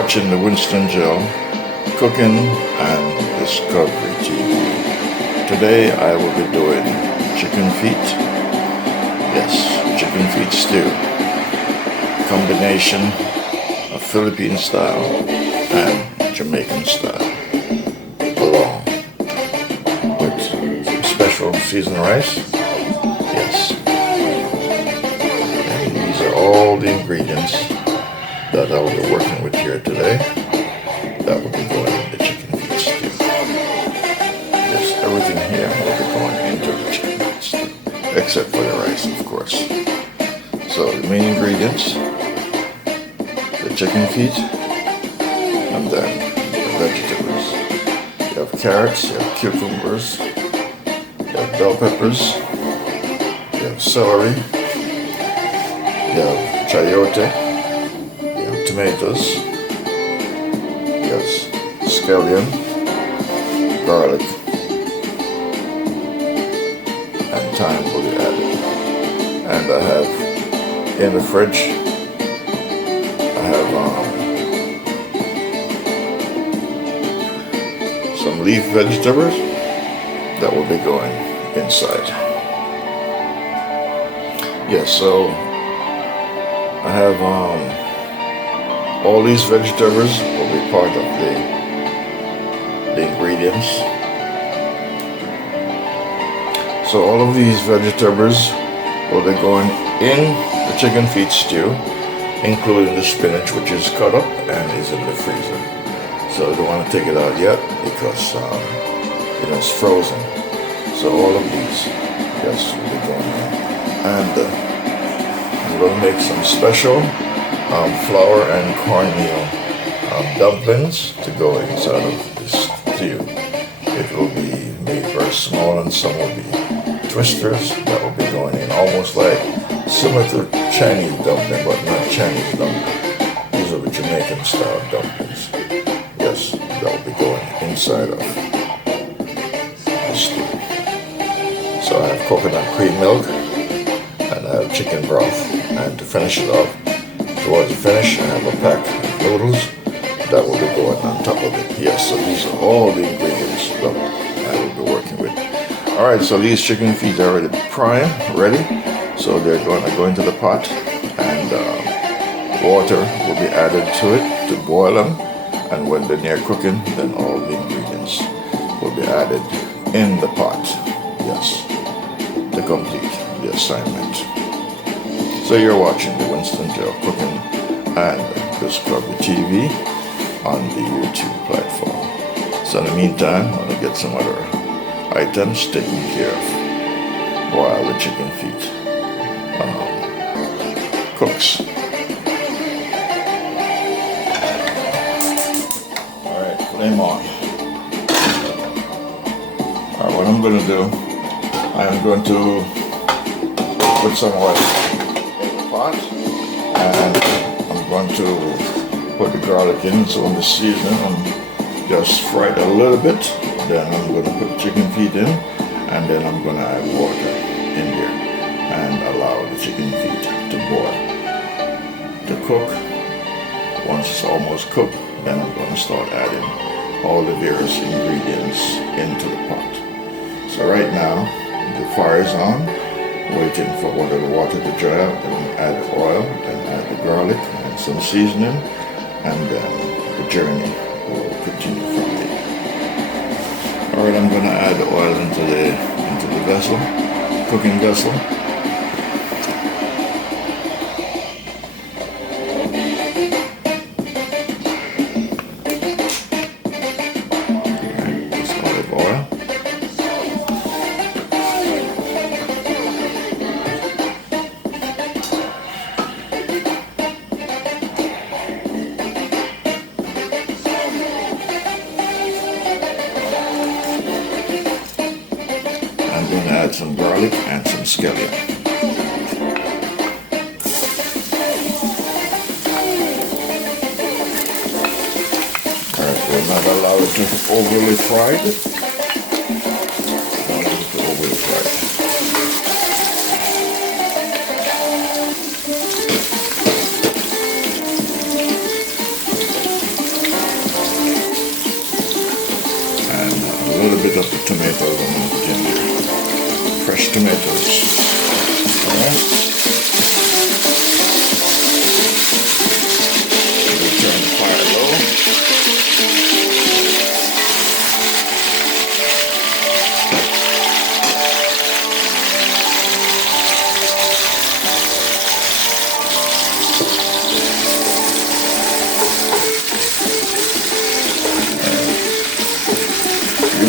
watching the Winston Gel Cooking and Discovery TV. Today I will be doing chicken feet. Yes, chicken feet stew. Combination of Philippine style and Jamaican style. Along with some special seasoned rice. Yes. And these are all the ingredients that I will be working with here today. That will be going in the chicken feet stew. Yes, everything here will be going into the chicken feet stew, except for the rice, of course. So the main ingredients, the chicken feet, and then the vegetables. You have carrots, you have cucumbers, you have bell peppers, you have celery, you have chayote, tomatoes, yes, scallion, garlic, and thyme will be added. And I have in the fridge, I have some leaf vegetables that will be going inside. Yes, so I have all these vegetables will be part of the ingredients. So all of these vegetables will be going in the chicken feet stew, including the spinach, which is cut up and is in the freezer. So I don't want to take it out yet because it's frozen. So all of these, yes, will be going in. And I'm going to make some special flour and cornmeal dumplings to go inside of this stew. It will be made very small, and some will be twisters that will be going in, almost like similar to Chinese dumpling, but not Chinese dumpling. These are the Jamaican style dumplings. Yes, that will be going inside of the stew. So I have coconut cream milk, and I have chicken broth, and to finish it off, towards the finish, I have a pack of noodles that will be going on top of it. Yes, so these are all the ingredients that I will be working with. Alright, so these chicken feet are already primed, ready. So they're going to go into the pot, and water will be added to it to boil them. And when they're near cooking, then all the ingredients will be added in the pot. Yes, to complete the assignment. So you're watching the Winston Gel Cooking and Discovery TV on the YouTube platform. So in the meantime, I'm going to get some other items taken care of while the chicken feet cooks. Alright, flame on. Alright, what I'm going to do, I'm going to put some oil pot, and I'm going to put the garlic in, so in the seasoning and just fry it a little bit. Then I'm going to put the chicken feet in, and then I'm going to add water in there and allow the chicken feet to boil, to cook. Once it's almost cooked, then I'm going to start adding all the various ingredients into the pot. So right now the fire is on, waiting for one of the water to dry out, then add the oil, then add the garlic and some seasoning, and then the journey will continue from there. Alright, I'm going to add the oil into the vessel, cooking vessel. Alright, just olive oil. I'm going to add some garlic and some scallion. Alright, we'll not allow it to overly fried. Not allow it to overly fried. up the tomatoes and put in there. Fresh tomatoes. Alright. We turn the fire low.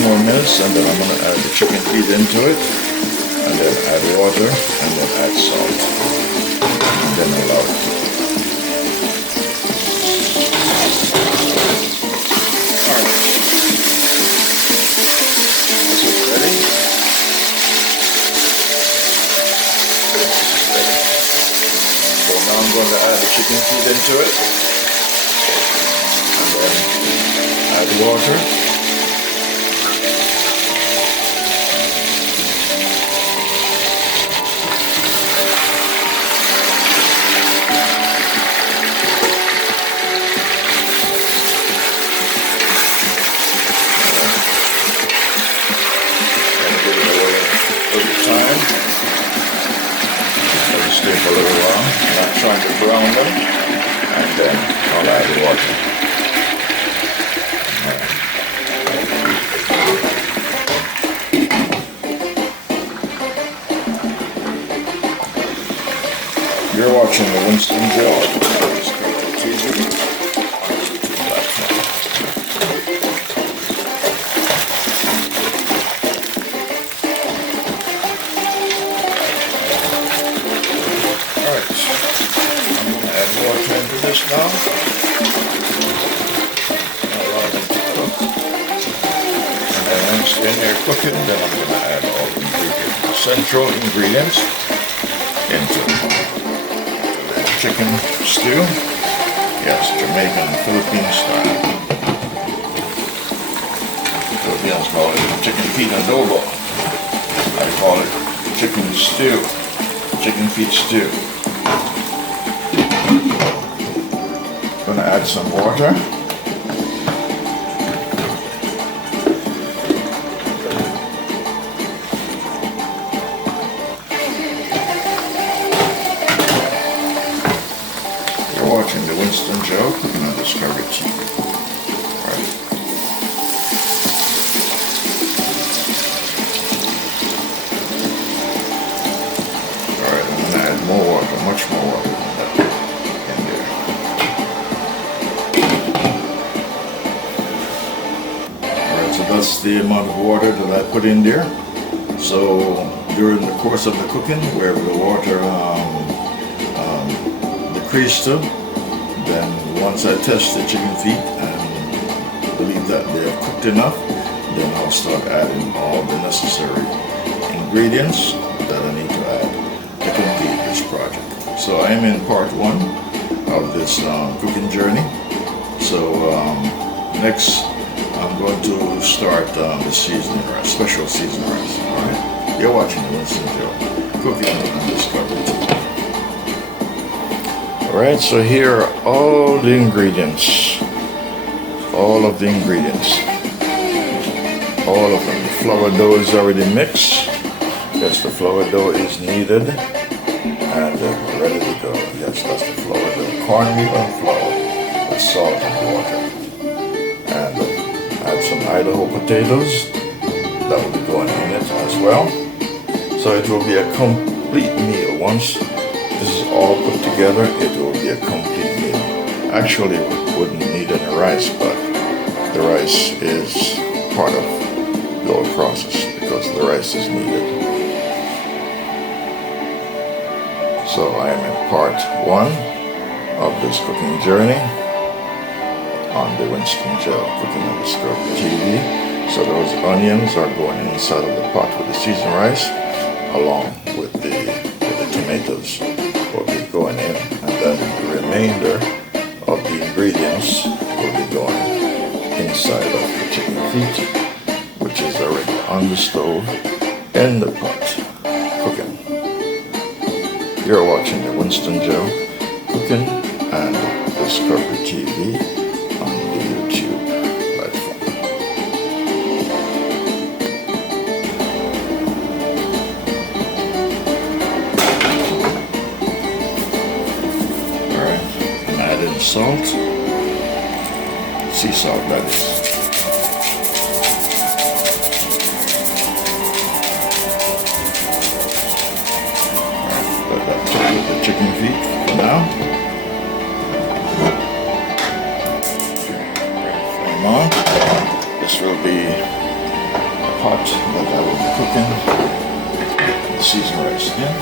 More minutes, and then I'm going to add the chicken feet into it, and then add water, and then add salt, and then allow it to cook. Alright, this is ready. So now I'm going to add the chicken feet into it, and then add water. For a little while, not trying to brown them, and then I'll add the water. You're watching the Winston Joe TV. Water into this now. Allow them to cook. And then once they're cooking, then I'm going to add all the ingredients, the central ingredients into the chicken stew. Yes, Jamaican Filipino Style. Filipinos call it chicken feet adobo. I call it chicken stew, chicken feet stew. I'm going to add some water. You're watching the Winston Joe cooking on Discovery TV. Right. Alright, I'm going to add more water, much more water than that in there. So that's the amount of water that I put in there. So during the course of the cooking, where the water decreased to, then once I test the chicken feet and believe that they have cooked enough, then I'll start adding all the necessary ingredients that I need to add to complete this project. So I am in part one of this cooking journey. So next I'm going to start the seasoning rice, special seasoning rice. Alright? You're watching the Winston Joe cooking on Discovery TV. Alright, so here are all the ingredients. All of the ingredients. All of them. The flour dough is already mixed. Yes, the flour dough is kneaded and ready to go. Yes, that's the flour dough. Cornmeal and flour with salt and water. And add some Idaho potatoes. That will be going in it as well. So it will be a complete meal. Once this is all put together, it will be a complete meal. Actually, we wouldn't need any rice, but the rice is part of the whole process because the rice is needed. So I am in part one of this cooking journey on the Winston Joe cooking on Discovery TV. So those onions are going inside of the pot with the seasoned rice, along with the tomatoes will be going in, and then the remainder of the ingredients will be going inside of the chicken feet, which is already on the stove in the pot cooking. You're watching the Winston Joe cooking and Discovery TV on the YouTube platform. salt, sea salt that is. Let that cook with the chicken feet for now. Flame on. This will be a pot that I will be cooking the seasoned rice in.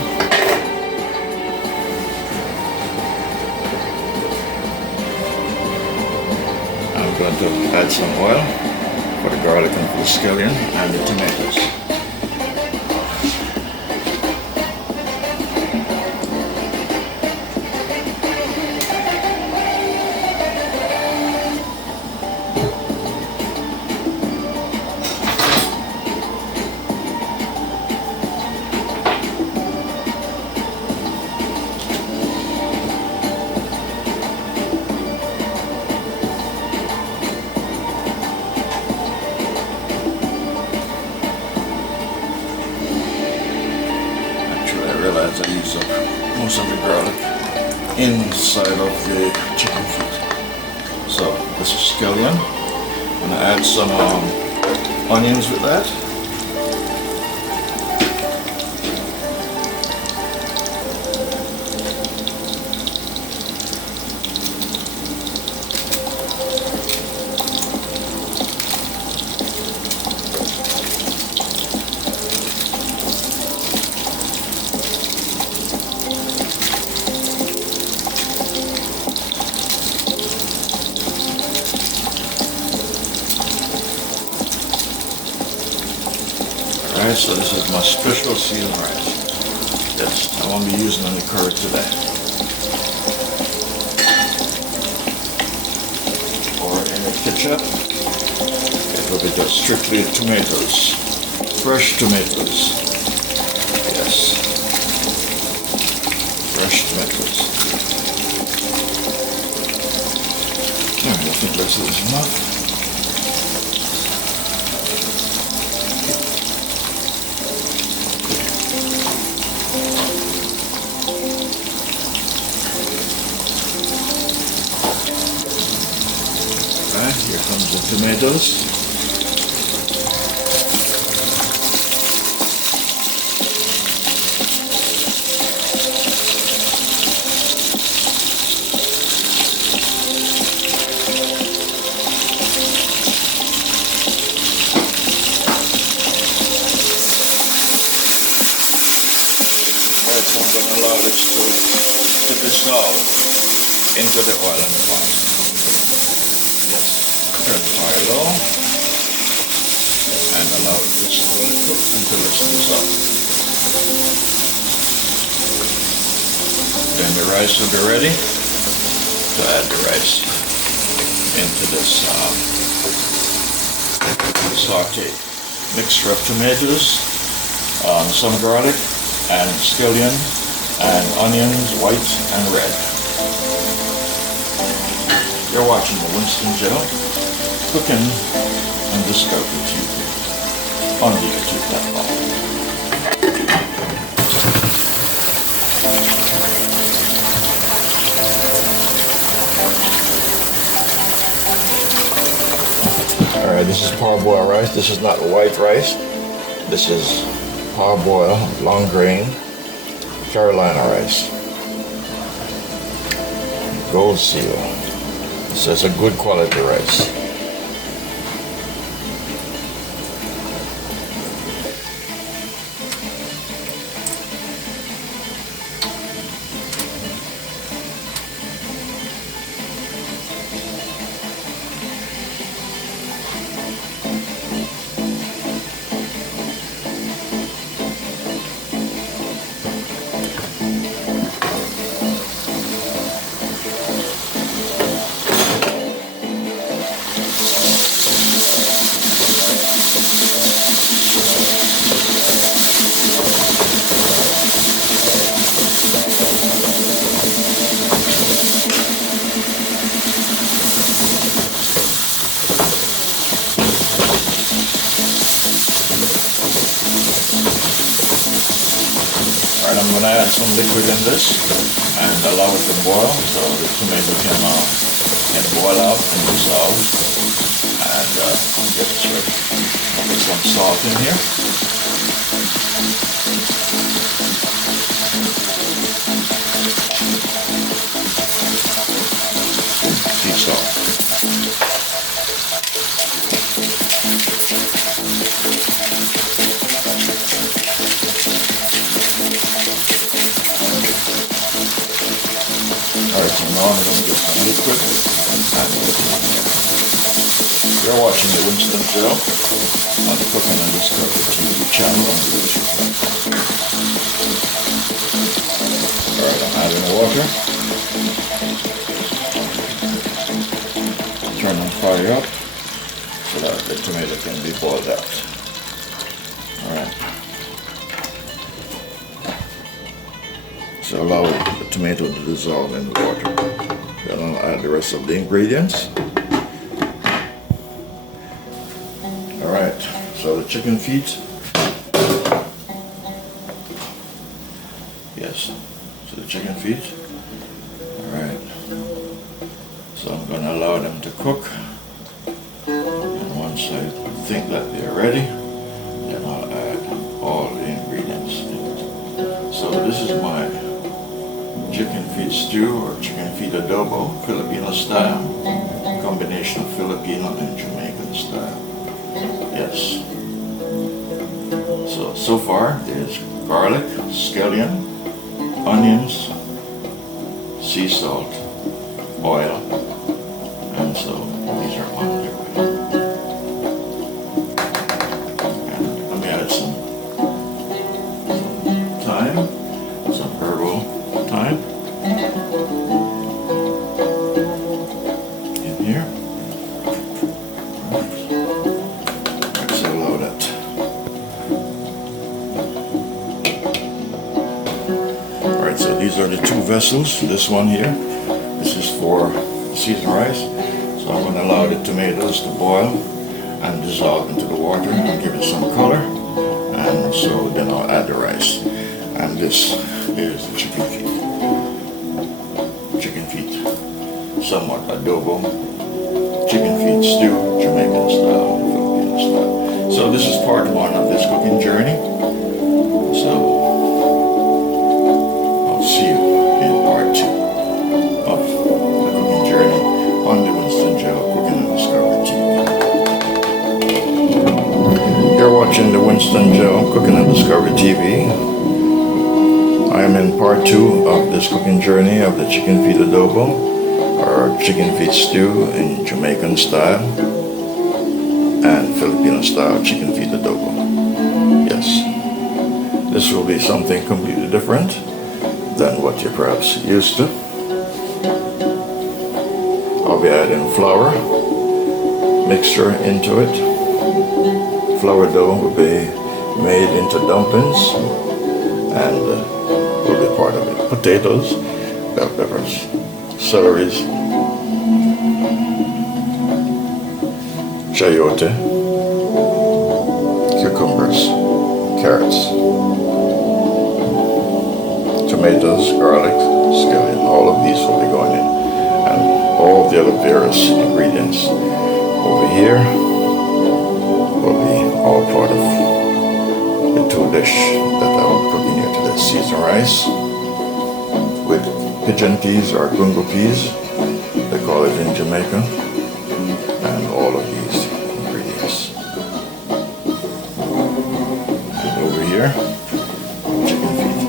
I'm going to add some oil for the garlic and for the scallion and the tomatoes. I use up most of the garlic inside of the chicken feet. So this is scallion. I'm going to add some onions with that. Alright, so this is my special seasoned rice. Yes, I won't be using any curry today. Or any ketchup. It will be just strictly tomatoes. Fresh tomatoes. Yes. Fresh tomatoes. Alright, I think this is enough. Here comes the tomatoes. Right, so I'm going to allow this to dissolve into the oil and the pot. Turn the fire low and allow it to slowly cook until it's dissolved. Then the rice will be ready to add the rice into this sauté mixture of tomatoes, some garlic and scallion and onions, white and red. You're watching the Winston channel. Cooking and Discovery TV on the YouTube platform. Alright, this is parboiled rice. This is not white rice. This is parboiled, long grain, Carolina rice. Gold seal. So it's a good quality rice. I'm going to add some liquid in this and allow it to boil so the tomato can boil out and dissolve and get this ready. Put some salt in here. Sea salt. Alright, so now I'm going to get some liquid and you're watching the Winston show on the Cooking and Discovery TV channel on YouTube. Alright, I'm adding the water. Turn the fire up so that the tomato can be boiled out. Alright. So allow the tomato to dissolve in the water. Then I'll add the rest of the ingredients. Alright, so the chicken feet. Yes, so the chicken feet. Alright, so I'm going to allow them to cook. And once I think that they're ready, then I'll add all the ingredients in it. So this is my chicken feet stew or chicken feet adobo, Filipino style, combination of Filipino and Jamaican style. Yes. So far there's garlic, scallion, onions, sea salt, oil, and so these are on their way. And let me add some thyme, some herbal thyme in here. Let's allow that. Alright, so these are the two vessels. This one here, this is for seasoned rice. So I'm going to allow the tomatoes to boil and dissolve into the water and give it some color. And so then I'll add the rice. And this is the chicken feet. Chicken feet, somewhat adobo, chicken feet stew, Jamaican style, Filipino style. So this is part one of this cooking journey. So I'll see you in part two of the cooking journey on the Winston Joe Cooking and Discovery TV. You're watching the Winston Joe Cooking and Discovery TV. I am in part two of this cooking journey of the chicken feet adobo or chicken feet stew in Jamaican style and Filipino style chicken feet adobo. Yes, this will be something completely different than what you're perhaps used to. I'll be adding flour mixture into it. Flour dough will be made into dumplings and will be part of it. Potatoes, bell peppers, celeries, chayote, cucumbers, carrots, tomatoes, garlic, scallion. All of these will be going in, and all the other various ingredients over here will be all part of the two dish that I will be cooking here today. Seasoned rice with pigeon peas or gungo peas, they call it in Jamaica, and all of these ingredients. And over here, chicken feet.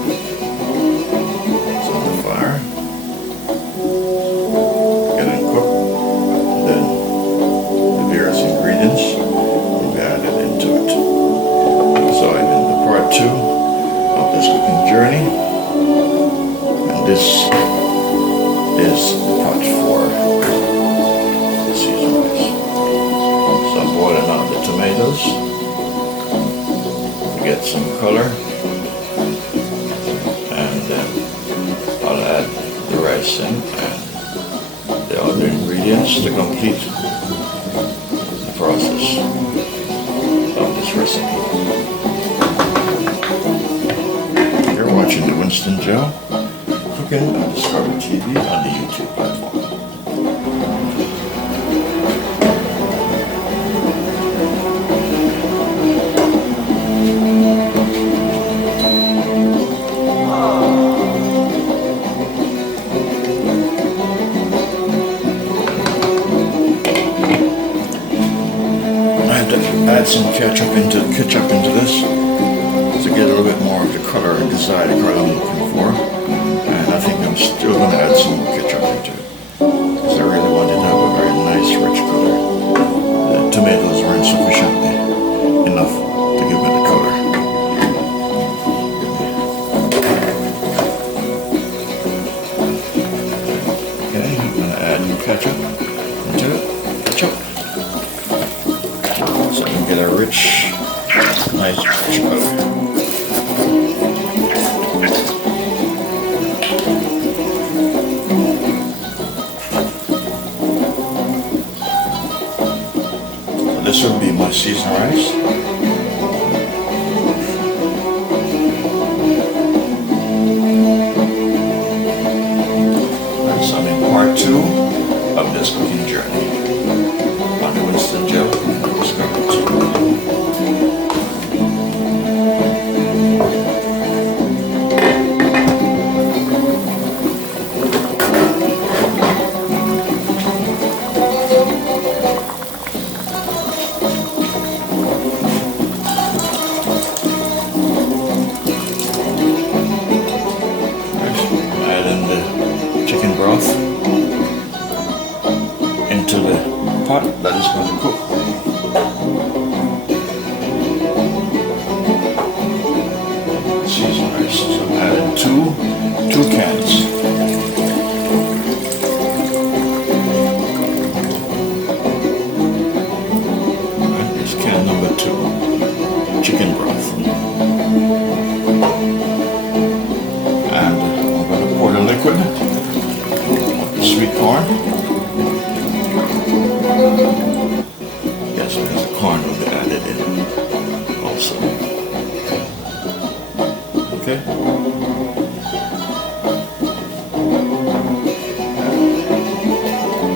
It's on the fire, getting cooked, and then the various ingredients will be added into it. So I'm in the part two of this cooking journey, and this is pot for the seasoned rice. So I'm boiling out the tomatoes to get some color, and then I'll add the rice in and the other ingredients to complete the process of this recipe. You're watching the Winston Joe Cooking and Discovery TV on the YouTube platform. Add some ketchup into this to get a little bit more of the color and desired color I'm looking for. And I think I'm still going to add some more ketchup into it because I really wanted to have a very nice rich color. The tomatoes were insufficiently enough to give me the color. Okay, I'm going to add ketchup into it. Ketchup. So I can get a rich, nice rich color. So this will be my seasoned rice. Alright, so I'm in part 2 of this cooking journey on the Winston gel. Add in the chicken broth into the pot that is going to cook. Seasoned rice. So I'm adding two cans. Right, here's can number 2, chicken broth. And I'm going to pour the liquid of the sweet corn. Yes, there's the corn will be added in also. Okay.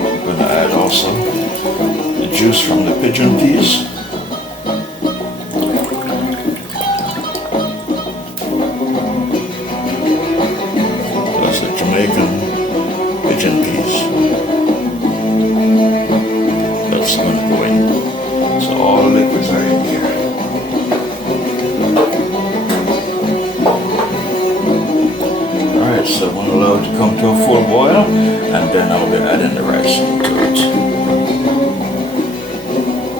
I'm going to add also the juice from the pigeon peas. That's the Jamaican pigeon peas. That's going to go in. So all the liquids are in here. Alright, so I'm going to allow it to come to a full boil, and then I'll be adding the rice into it.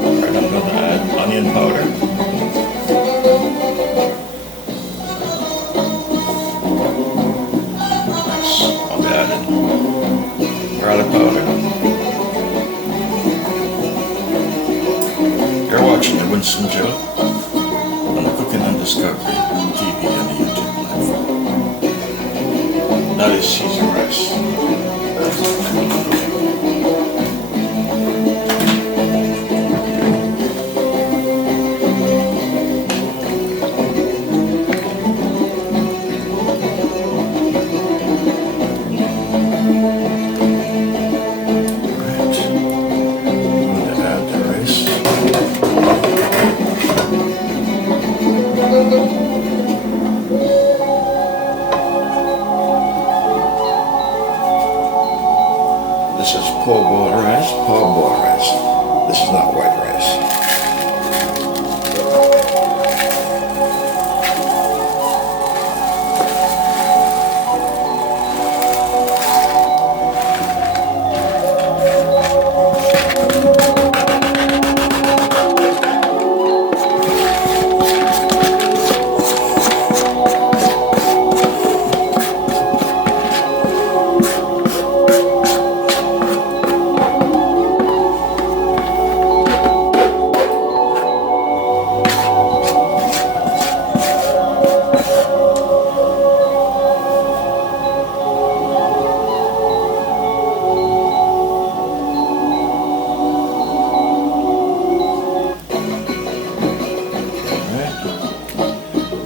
Alright, I'm going to add onion powder. Next, I'll be adding garlic powder. You're watching the Winston Gel on the Cooking and Discovery TV and the YouTube platform. That is seasoned rice. Alright, I'm going to add the rice. This is parboiled rice. This is not white rice.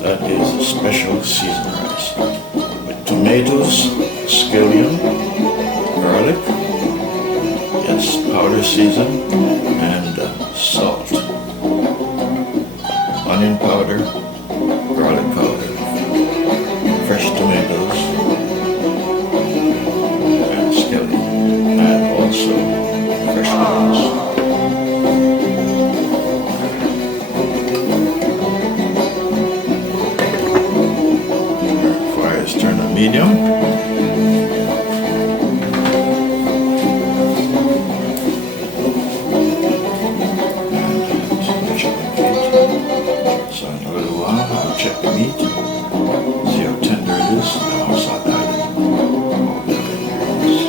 That is a special seasoned rice with tomatoes, scallion, garlic, yes, powder season, and salt, onion powder, garlic powder, fresh tomatoes, and scallion, and also fresh onions. Turn on medium. So in a little while I'll check the meat, see how tender it is, and I'll start adding all the other ingredients.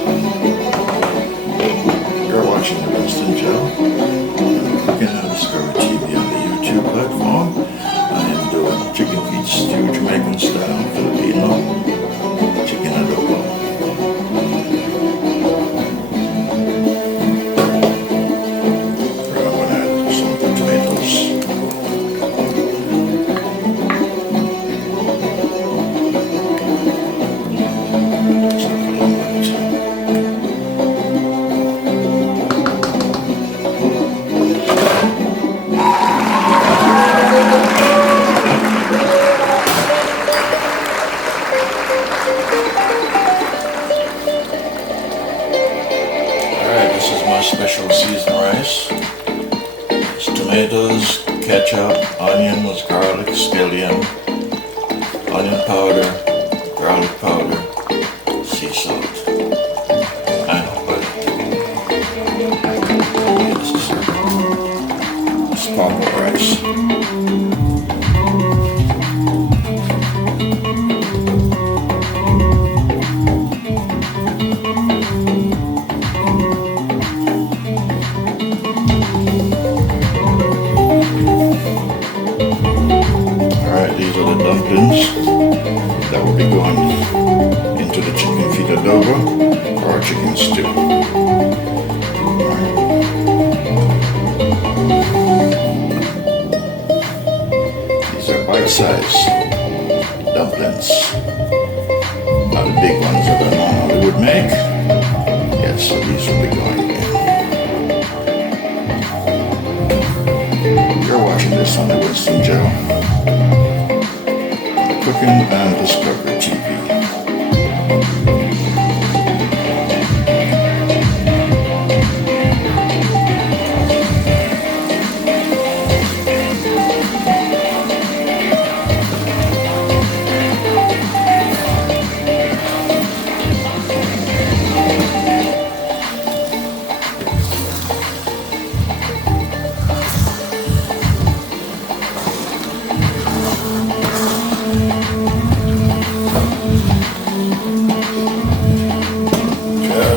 You're watching the Winston Joe. I'm cooking on Discover TV on the YouTube platform. I am doing chicken feet stew, Jamaican-style, Filipino, chicken adobo. I'm going to add some of the tomatoes. This is my special seasoned rice. It's tomatoes, ketchup, onions, garlic, scallion, onion powder, garlic powder, sea salt, and butter. This is sparkle rice. These are the dumplings that will be going into the chicken feet adobo or chicken stew. These are bite-sized dumplings, not the big ones that I normally would make. Yes, so these will be going in. You're watching this on the Winston Joe. Cooking and Discover TV.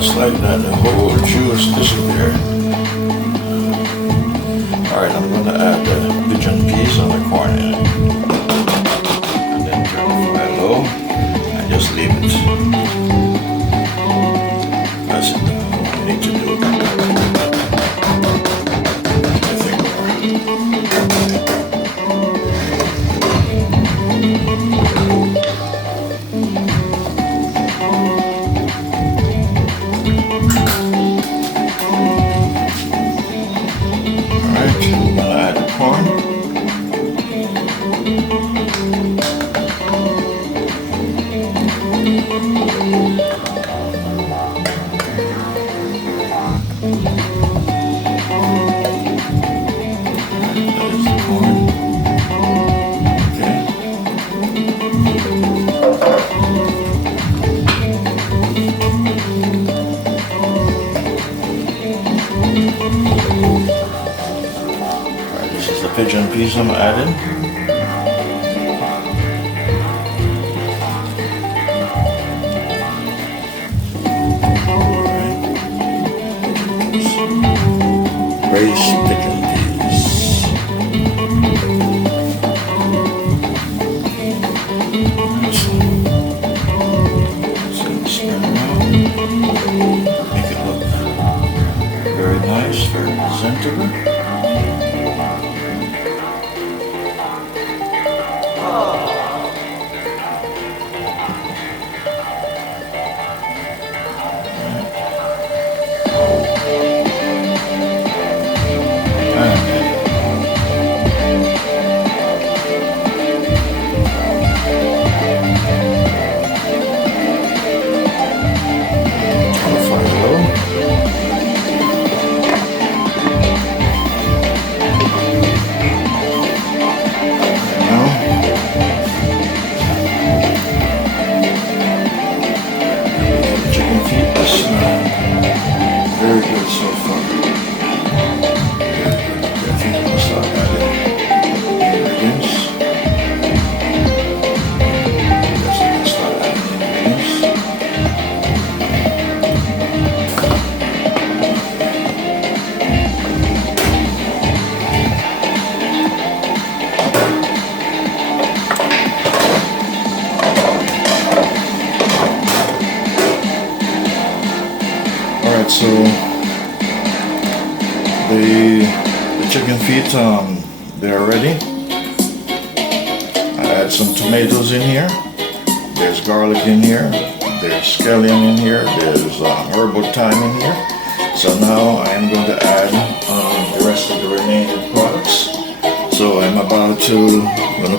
Just like that, the whole juice disappeared. Alright, I'm going to add the pigeon peas on the corn in it. And then turn the fire low and just leave it. That's it. All I need to do. I think pigeon peas I'm adding. Braised pigeon peas. So spread around. Make it look very nice, very presentable. So the chicken feet, they're ready. I add some tomatoes in here. There's garlic in here. There's scallion in here. There's herbal thyme in here. So now I am going to add the rest of the remaining products. So I'm about to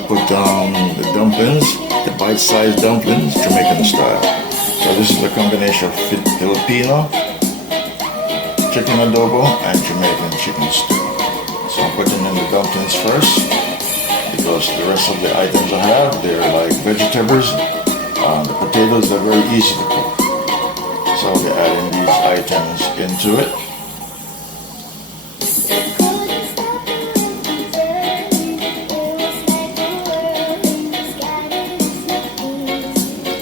put down the dumplings, the bite-sized dumplings, Jamaican style. So this is a combination of Filipino, chicken adobo, and Jamaican chicken stew. So I'm putting in the dumplings first, because the rest of the items I have, they're like vegetables. The potatoes are very easy to cook. So I'll be adding these items into it.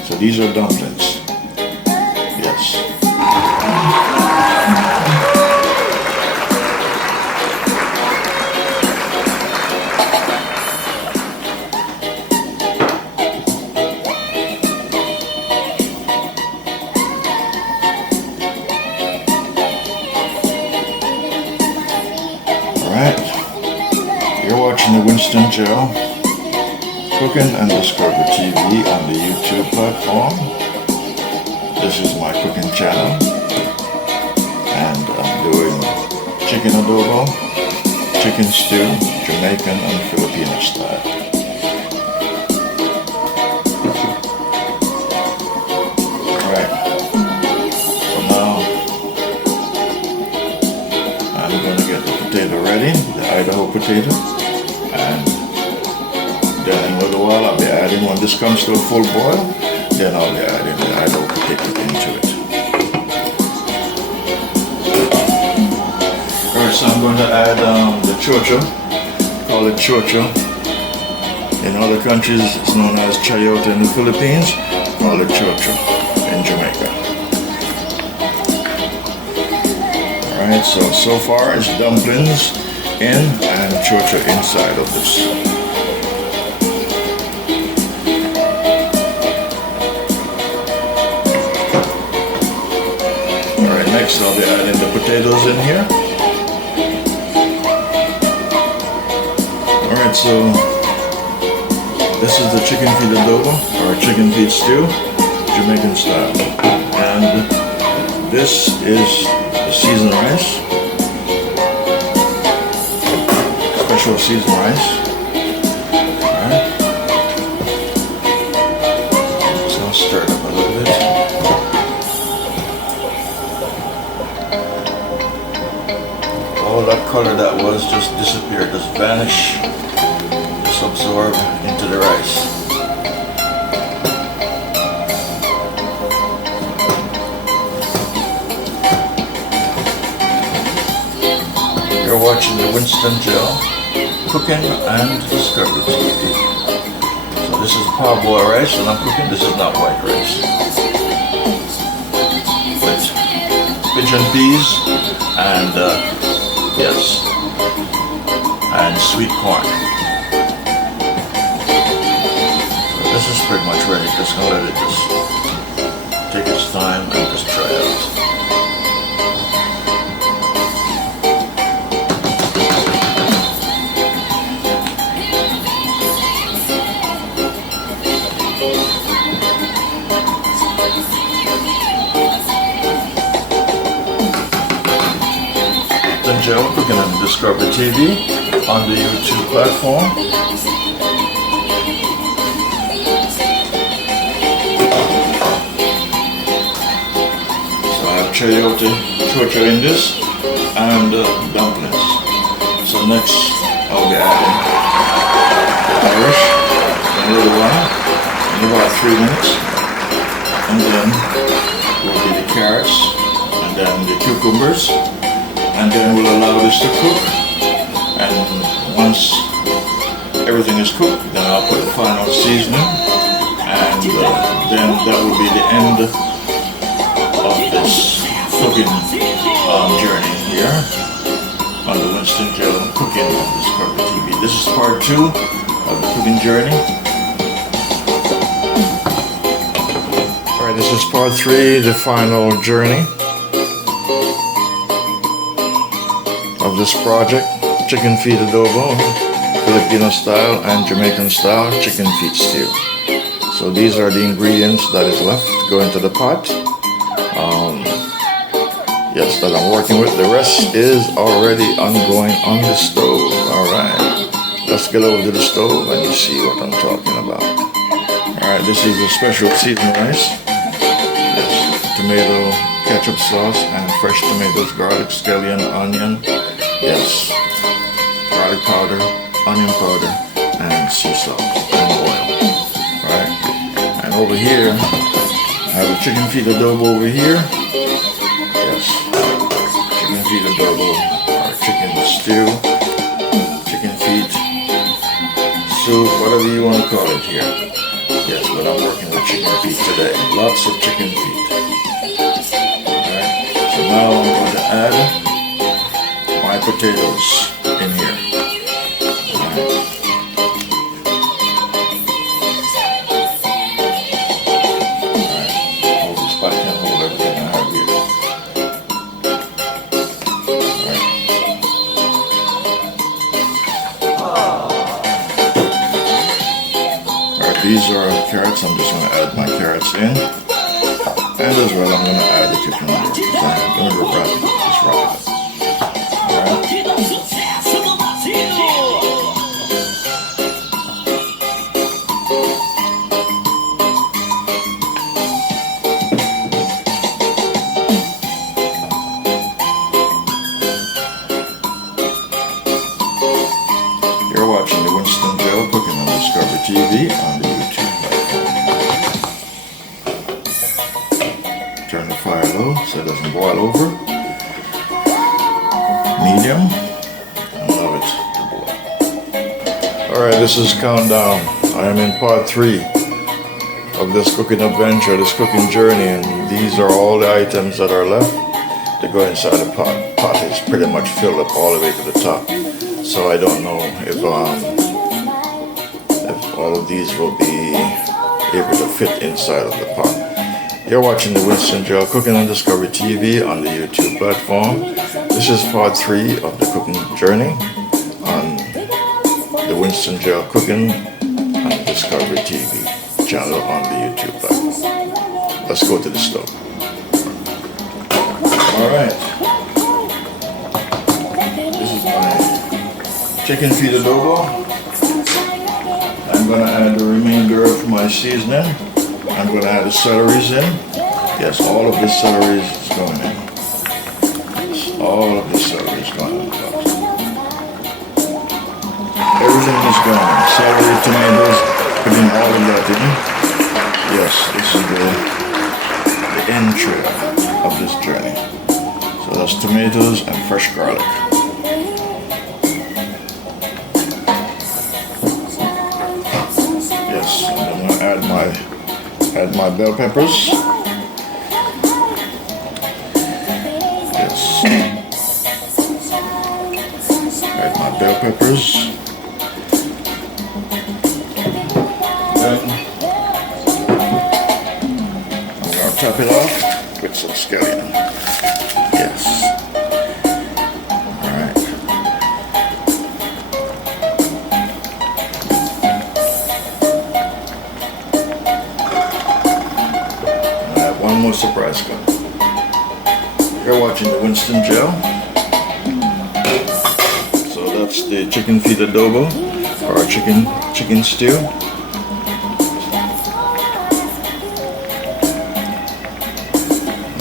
So these are dumplings. Yes. You're watching the Winston Joe Cooking and Discovery TV on the YouTube platform. This is my cooking channel, and I'm doing chicken adobo, chicken stew, Jamaican and Filipino style. Alright, so now I'm going to get the potato ready, the Idaho potato, and then in a little while I'll be adding, when this comes to a full boil, then I'll be adding the Idaho potato into it. Alright, so I'm going to add the chocho, call it chocho. In other countries it's known as chayote in the Philippines, call it chocho in Jamaica. Alright, so far it's dumplings in and chocho inside of this. Alright, next I'll be adding the potatoes in here. Alright, so this is the chicken feet adobo, or chicken feet stew, Jamaican style. And this is the seasoned rice. Special seasoned rice. Alright. So I'll stir it up a little bit. All that color that was just disappeared, just vanish, just absorb into the rice. You're watching the Winston Joe Cooking and Discovery TV. So this is parboiled rice and I'm cooking. This is not white rice. With pigeon peas and yes, and sweet corn. So this is pretty much ready. Just gonna let it just take its time and just try it out. Joe Cooking and Discovery TV on the YouTube platform. So I have chayote, chocho in this, and dumplings. So next I'll be adding the Irish in a little while, in about 3 minutes, and then will be the carrots, and then the cucumbers. And then we'll allow this to cook, and once everything is cooked, then I'll put the final seasoning, and then that will be the end of this cooking journey here on the Winston Joe Cooking and Discovery TV. This is part 2 of the cooking journey. Alright, this is part 3, the final journey. of this project: chicken feet adobo, Filipino style, and Jamaican style chicken feet stew. So these are the ingredients that is left to go into the pot. Yes, that I'm working with. The rest is already ongoing on the stove. Alright, let's get over to the stove and you see what I'm talking about. Alright, this is a special seasoned rice. Yes, tomato, ketchup sauce, and fresh tomatoes, garlic, scallion, onion. Yes, garlic powder, onion powder, and sea salt and oil. Right, and over here, I have a chicken feet adobo over here. Yes, chicken feet adobo, or chicken stew, chicken feet, soup, whatever you want to call it here. Yes, but I'm working with chicken feet today. Lots of chicken feet. Alright, so now I'm going to add my potatoes in here. Alright. Hold this back and hold everything I have here. These are carrots. I'm just going to add my carrots in. And as well, I'm going to add the cucumber. I'm going to wrap it up. Just wrap it up. Alright. You're watching the Winston Joe Cooking on Discovery TV on the YouTube platform. Turn the fire low so it doesn't boil over. Medium. And allow it to boil. Alright, this is countdown. I am in part 3 of this cooking adventure, this cooking journey, and these are all the items that are left to go inside the pot. Pot is pretty much filled up all the way to the top. So I don't know if all of these will be able to fit inside of the pot. You're watching the Winston Joe Cooking on Discovery TV on the YouTube platform. This is part 3 of the cooking journey on the Winston Joe Cooking on Discovery TV channel on the YouTube platform. Let's go to the stove. Alright. This is my chicken feet adobo. I'm going to add the remainder of my seasoning. I'm going to add the celeries in. Yes, all of this celery is going in. Yes, all of this celery is going in. Everything is going in. Celery, tomatoes, putting all of that in. Yes, this is the intro of this journey. So that's tomatoes and fresh garlic. Yes, and I'm going to add my bell peppers. Yes. Add my bell peppers. Then I'm going to top it off with some scallion. Yes. Alright. I have one more surprise coming. You're watching the Winston Joe. So that's the chicken feet adobo or chicken stew.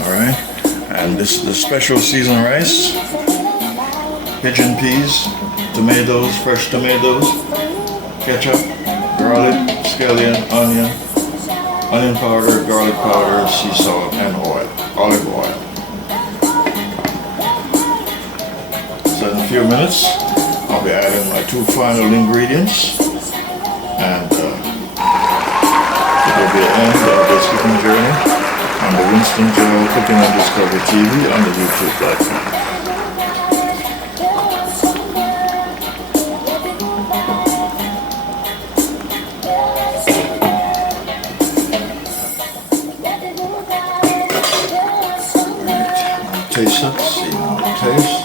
Alright. And this is the special seasoned rice. Pigeon peas, tomatoes, fresh tomatoes, ketchup, garlic, scallion, onion powder, garlic powder, sea salt, and oil, olive oil. So in a few minutes, I'll be adding my 2 final ingredients, and it will be the end of this cooking journey on the Winston Joe Cooking on Discovery TV on the YouTube platform. Taste it, see how it tastes.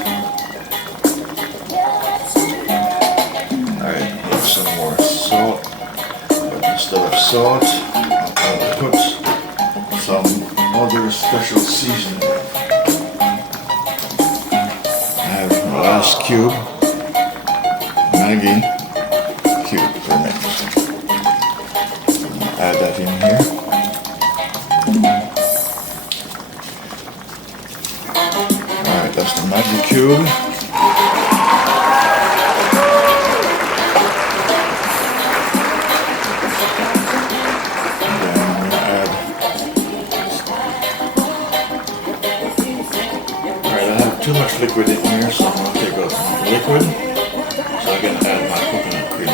Instead of salt, I'm going to put some other special seasoning. I have my last cube, Maggi cube for next. Add that in here. Alright, that's the Maggi cube. Too much liquid in here, so I'm going to take out some of the liquid so I can add my coconut cream.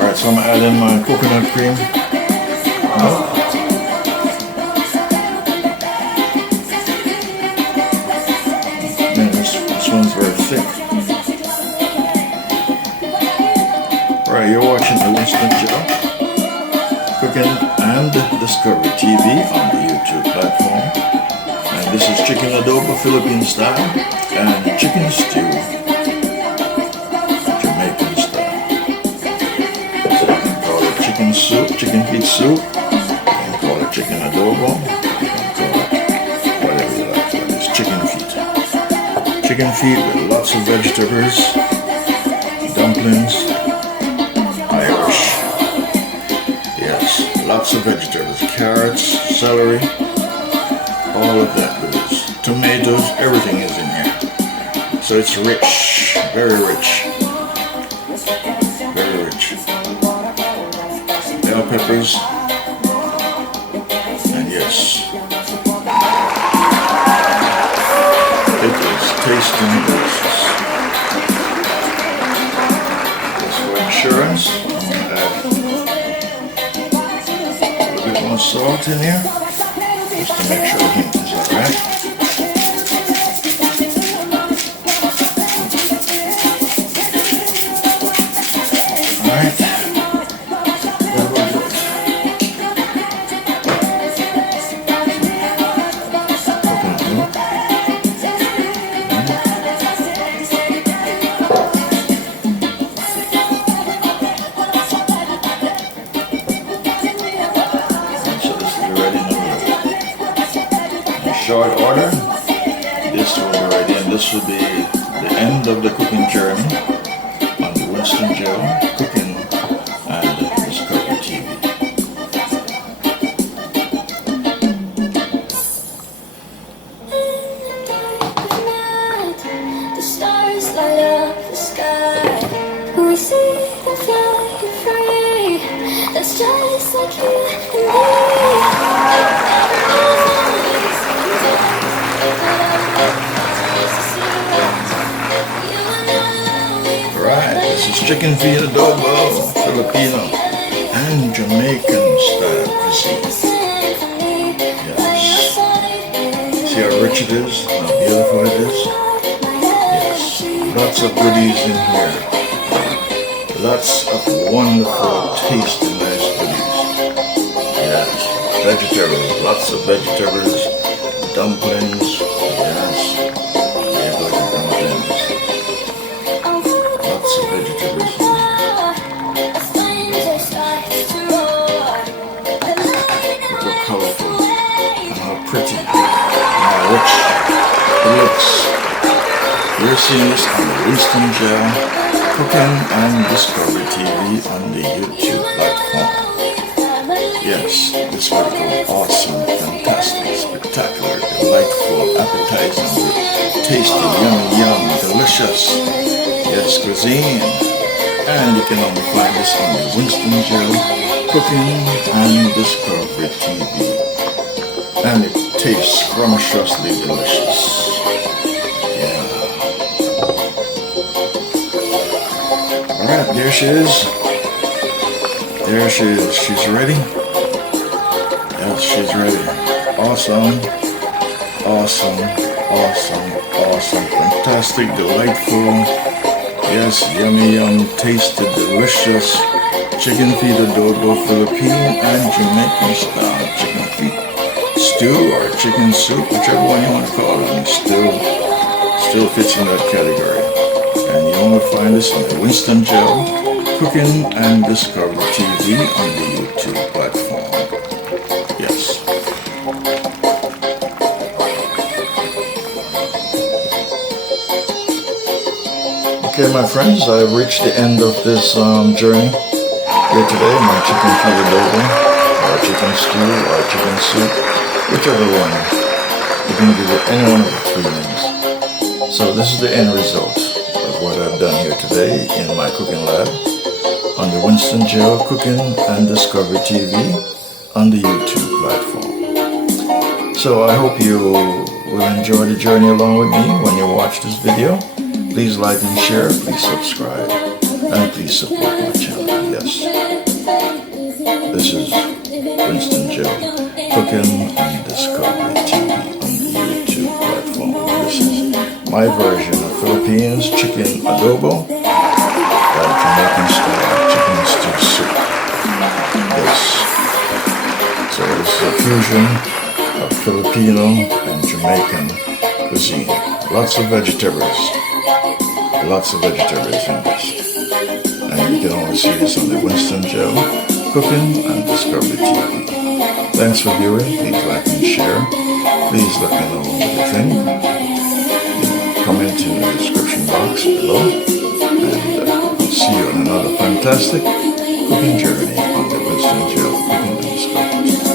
Alright, so I'm going to add in my coconut cream. This one's very thick. Right, you're watching the Winston show, Cooking and Discovery TV on the YouTube platform. And this is Chicken Adobo Philippine Style and Chicken Stew, Jamaican Style. So you can call it chicken soup, chicken feet soup. You can call it chicken adobo. You can call it whatever you like. But it's chicken feet. Chicken feet with lots of vegetables, dumplings, Irish. Yes, lots of vegetables, carrots, celery, all of that goes. Tomatoes, everything is in here. So it's rich, very rich. Very rich. Bell peppers, and yes, it is tasty and delicious. Just for insurance, I'm going to add a little bit more salt in here, just to make sure everything is alright. Alright. Short order, this will be ready, and this will be the end of the cooking journey on the Winston Joe Cooking and Discovery TV. The stars light up the sky. We see them flying free. That's just like you and me. Right, this is Chicken feet Adobo Filipino and Jamaican style cuisine. Yes. See how rich it is, how beautiful it is? Yes, lots of goodies in here. Lots of wonderful, tasty, nice goodies. Yes, vegetables, lots of vegetables, dumplings, yes. There go the dumplings. Lots of vegetables in here. Look how colorful and how pretty and how rich it looks. You're seeing this on the Winston Joe Cooking and Discovery TV on the YouTube platform. Yes, this will go awesome, fantastic, spectacular, delightful, appetizing, tasty, yummy, delicious. Yes, cuisine. And you can only find this on the Winston Joe Cooking and Discovery TV. And it tastes scrumptiously delicious. Yeah. Alright, there she is. There she is. She's ready. Yes, she's ready. Awesome. Awesome. Awesome. Awesome. Fantastic. Delightful. Yes, this yummy, tasty, delicious chicken feet adobo Philippine and Jamaican style chicken feet stew or chicken soup, whichever one you want to call it, and still fits in that category. And you want to find this on the Winston Gel Cooking and Discovery TV on the YouTube platform. Yes. Okay, my friends, I've reached the end of this journey here today. My chicken feet adobo, or chicken stew, or chicken soup, whichever one. You can give it any one of the three names. So this is the end result of what I've done here today in my cooking lab on the Winston Gel Cooking and Discovery TV on the YouTube platform. So I hope you will enjoy the journey along with me when you watch this video. Please like and share, please subscribe, and please support my channel. Yes. This is Winston Gel Cooking and Discovery TV on the YouTube platform. This is my version of Philippines chicken adobo and Jamaican-style chicken stew soup. Yes. So this is a fusion of Filipino and Jamaican cuisine. Lots of vegetables. Lots of vegetables in this. And you can always see this on the Winston Gel Cooking and Discovery TV. Thanks for viewing. Please like and share. Please let me know what you think. Comment in the description box below. And I'll see you on another fantastic cooking journey on the Winston Gel Cooking and Discovery TV.